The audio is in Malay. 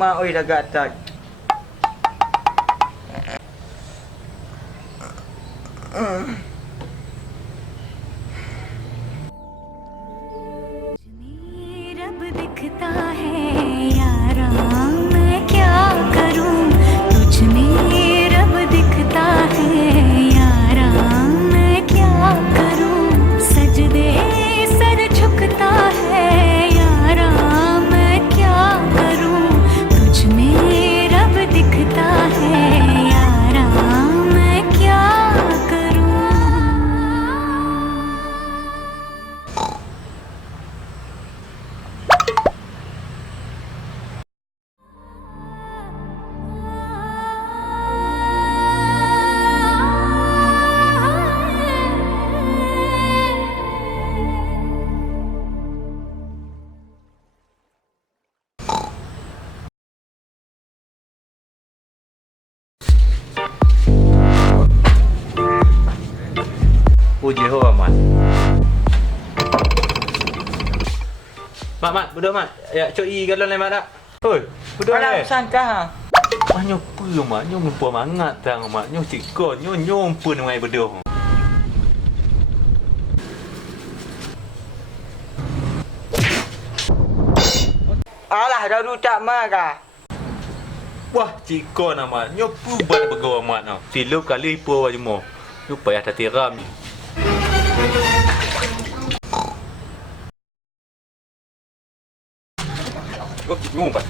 mak oi dah gatal. रब दिखता है यारा मैं क्या करूं तुझ में रब दिखता है यारा मैं क्या करूं सजदे सर झुकता है यारा मैं क्या करूं तुझ में रब दिखता है यारा मैं क्या करूं Puji ho amat. Mak, budak mak. Ya, cok i galon lain mak dak. Oi, budak Alah ni. sangka. Mak nyo pu mak, nyo mempuang mangat tang mak. Nyo ciko, nyo pun ngai bedoh. Alah dah rutak marah. Wah, ciko nama. Nyo pu bat bego mak no. Tilup kali pu wajmo. Nyo payah tak tiram ni. Oh, nyumpat.